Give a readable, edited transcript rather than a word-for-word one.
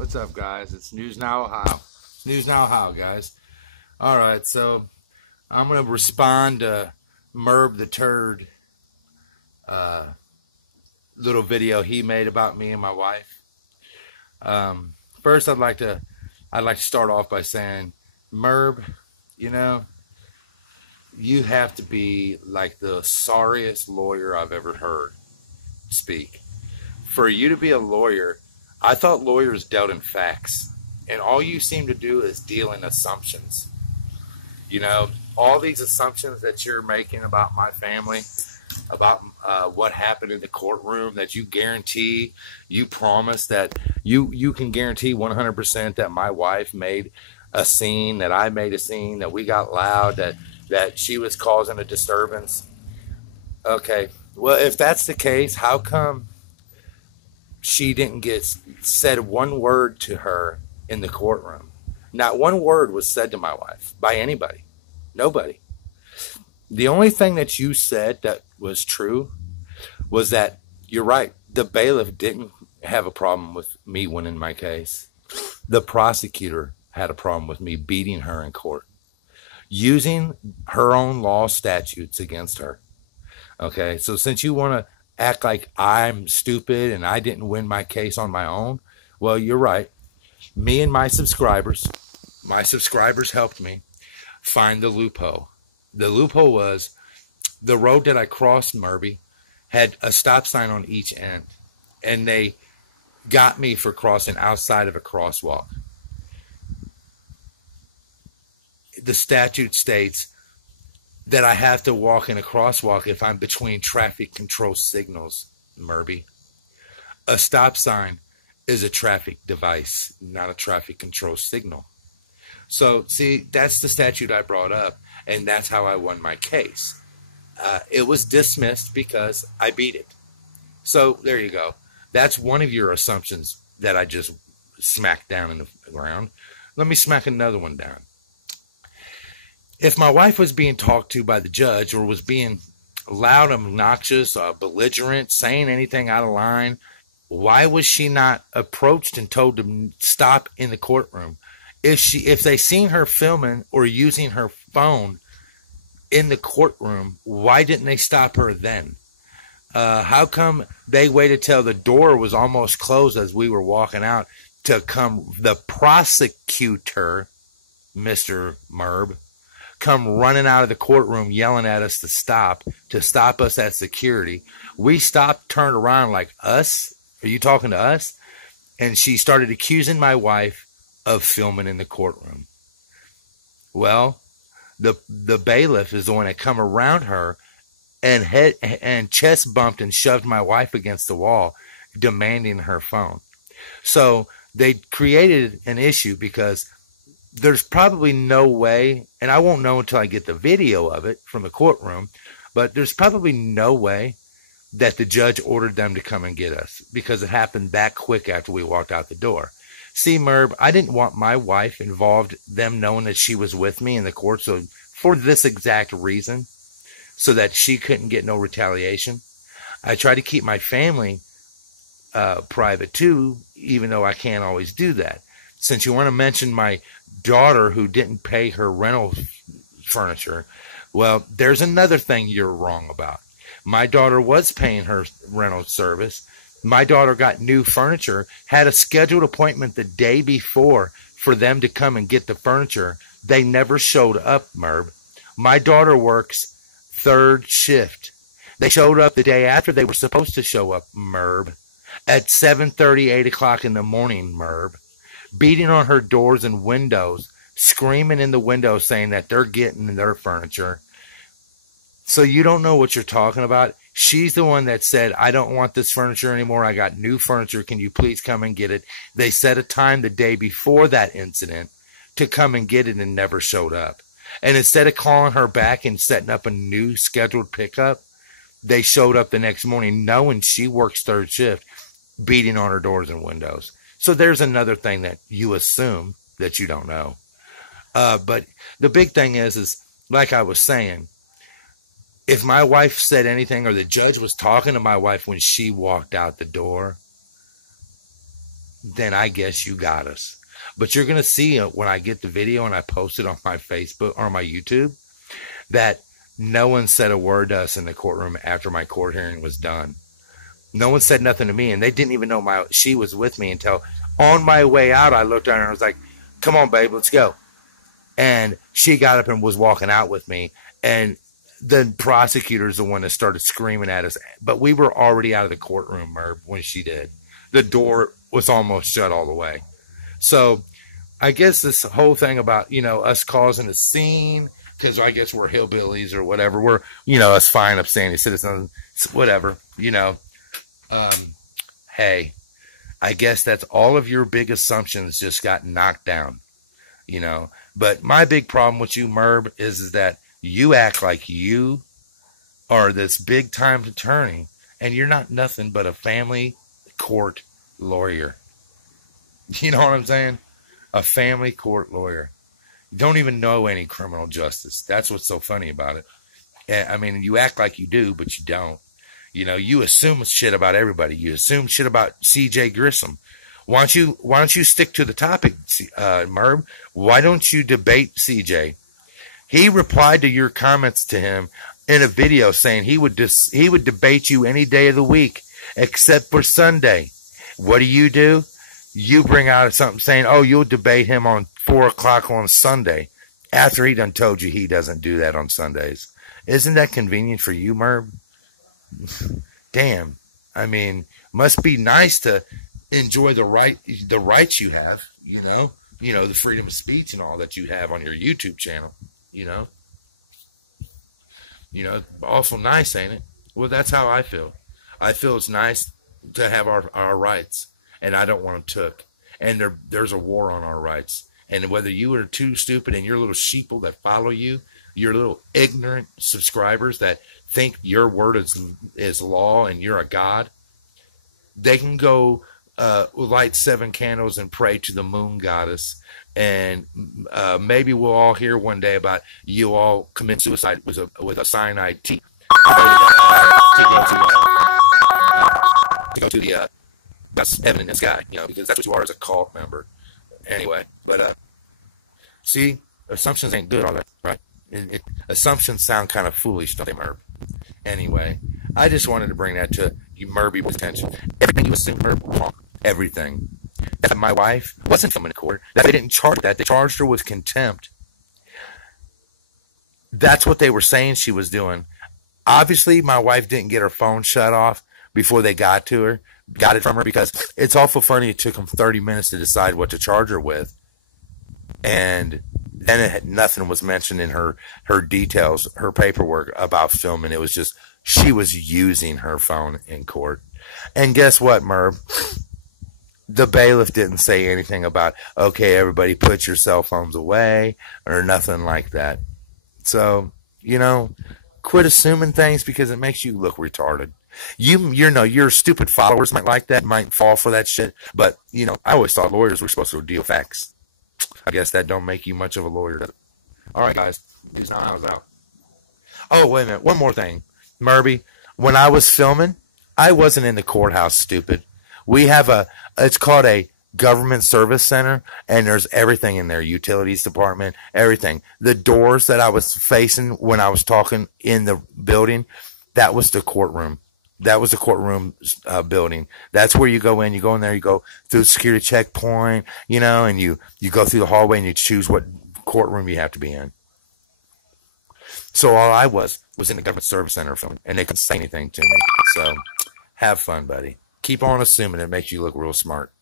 What's up, guys? It's News Now Ohio. News Now Ohio, guys. All right, so I'm gonna respond to Merb the Turd little video he made about me and my wife. First, I'd like to start off by saying, Merb, you have to be like the sorriest lawyer I've ever heard speak. For you to be a lawyer, I thought lawyers dealt in facts, and all you seem to do is deal in assumptions. All these assumptions that you're making about my family, about what happened in the courtroom, that you guarantee, you promise that you can guarantee 100% that my wife made a scene, that I made a scene, that we got loud, that she was causing a disturbance. Okay, well, if that's the case, how come she didn't get said one word to her in the courtroom? Not one word was said to my wife by anybody. Nobody. The only thing that you said that was true was that you're right. The bailiff didn't have a problem with me winning my case. The prosecutor had a problem with me beating her in court, using her own law statutes against her. Okay, so since you want to act like I'm stupid and I didn't win my case on my own, well, you're right. Me and my subscribers helped me find the loophole. The loophole was the road that I crossed, Merby, had a stop sign on each end, and they got me for crossing outside of a crosswalk. The statute states that I have to walk in a crosswalk if I'm between traffic control signals, Merby. A stop sign is a traffic device, not a traffic control signal. So, see, that's the statute I brought up, and that's how I won my case. It was dismissed because I beat it. So, there you go. That's one of your assumptions that I just smacked down in the ground. Let me smack another one down. If my wife was being talked to by the judge or was being loud, obnoxious, belligerent, saying anything out of line, why was she not approached and told to stop in the courtroom? If they seen her filming or using her phone in the courtroom, why didn't they stop her then? How come they waited till the door was almost closed as we were walking out to come, the prosecutor, Mr. Merb, come running out of the courtroom yelling at us to stop us at security? We stopped, turned around like, us? Are you talking to us? And she started accusing my wife of filming in the courtroom. Well, the bailiff is the one that come around her and chest bumped and shoved my wife against the wall, demanding her phone. So they created an issue because there's probably no way, and I won't know until I get the video of it from the courtroom, but there's probably no way that the judge ordered them to come and get us because it happened that quick after we walked out the door. See, Merb, I didn't want my wife involved, them knowing that she was with me in the court, so for this exact reason, so that she couldn't get no retaliation. I try to keep my family private too, even though I can't always do that. Since you want to mention my daughter who didn't pay her rental furniture, well, there's another thing you're wrong about. My daughter was paying her rental service. My daughter got new furniture, had a scheduled appointment the day before for them to come and get the furniture. They never showed up, Merb. My daughter works third shift. They showed up the day after they were supposed to show up, Merb, at 7:30, 8 o'clock in the morning, Merb, beating on her doors and windows, screaming in the windows saying that they're getting their furniture. So you don't know what you're talking about. She's the one that said, I don't want this furniture anymore. I got new furniture. Can you please come and get it? They set a time the day before that incident to come and get it and never showed up. And instead of calling her back and setting up a new scheduled pickup, they showed up the next morning knowing she works third shift, beating on her doors and windows. So there's another thing that you assume that you don't know. But the big thing is like I was saying, if my wife said anything or the judge was talking to my wife when she walked out the door, then I guess you got us. But you're going to see when I get the video and I post it on my Facebook or my YouTube that no one said a word to us in the courtroom after my court hearing was done. No one said nothing to me, and they didn't even know she was with me until on my way out. I looked at her and I was like, "Come on, babe, let's go." And she got up and was walking out with me, and the prosecutor's the one that started screaming at us. But we were already out of the courtroom, Merb, when she did. The door was almost shut all the way. So I guess this whole thing about, us causing a scene, because I guess we're hillbillies or whatever. We're, us fine, upstanding citizens, whatever, Hey, I guess that's all of your big assumptions just got knocked down, But my big problem with you, Merb, is that you act like you are this big time attorney, and you're not nothing but a family court lawyer. You know what I'm saying? A family court lawyer. You don't even know any criminal justice. That's what's so funny about it. I mean, you act like you do, but you don't. You assume shit about everybody. You assume shit about C.J. Grissom. Why don't you stick to the topic, Merb? Why don't you debate C.J.? He replied to your comments to him in a video saying he would debate you any day of the week except for Sunday. What do? You bring out something saying, "Oh, you'll debate him on 4 o'clock on Sunday," after he done told you he doesn't do that on Sundays. Isn't that convenient for you, Merb? Damn. I mean, must be nice to enjoy the rights you have, the freedom of speech and all that you have on your YouTube channel, awful nice, ain't it? Well, that's how I feel. I feel it's nice to have our rights, and I don't want them took. And there's a war on our rights. And whether you are too stupid and your little sheeple that follow you, your little ignorant subscribers that think your word is law and you're a god, they can go light 7 candles and pray to the moon goddess. And maybe we'll all hear one day about you all commit suicide with a cyanide tea to go to the best heaven in the sky, because that's what you are as a cult member. Anyway, but see, assumptions ain't good, all that, right? Assumptions sound kind of foolish, don't they, Merb? Anyway, I just wanted to bring that to you, Merby's attention. Everything you assume, Merb, wrong. Everything. That my wife wasn't filming in court. That they didn't charge that. They charged her with contempt. That's what they were saying she was doing. Obviously, my wife didn't get her phone shut off before they got it from her, because it's awful funny. It took them 30 minutes to decide what to charge her with. And then nothing was mentioned in her details, her paperwork about filming. It was just she was using her phone in court. And guess what, Merb? The bailiff didn't say anything about, okay, everybody put your cell phones away, or nothing like that. So, quit assuming things because it makes you look retarded. Your stupid followers might like that, might fall for that shit. But, I always thought lawyers were supposed to deal facts. I guess that don't make you much of a lawyer. All right, guys. These now I was out. Oh, wait a minute. One more thing. Merby, when I was filming, I wasn't in the courthouse, stupid. We have it's called a government service center, and there's everything in there. Utilities department, everything. The doors that I was facing when I was talking in the building, that was the courtroom. That was the courtroom building. That's where you go in. You go in there. You go through the security checkpoint, and you go through the hallway and you choose what courtroom you have to be in. So all I was in the government service center filming, and they couldn't say anything to me. So have fun, buddy. Keep on assuming. It makes you look real smart.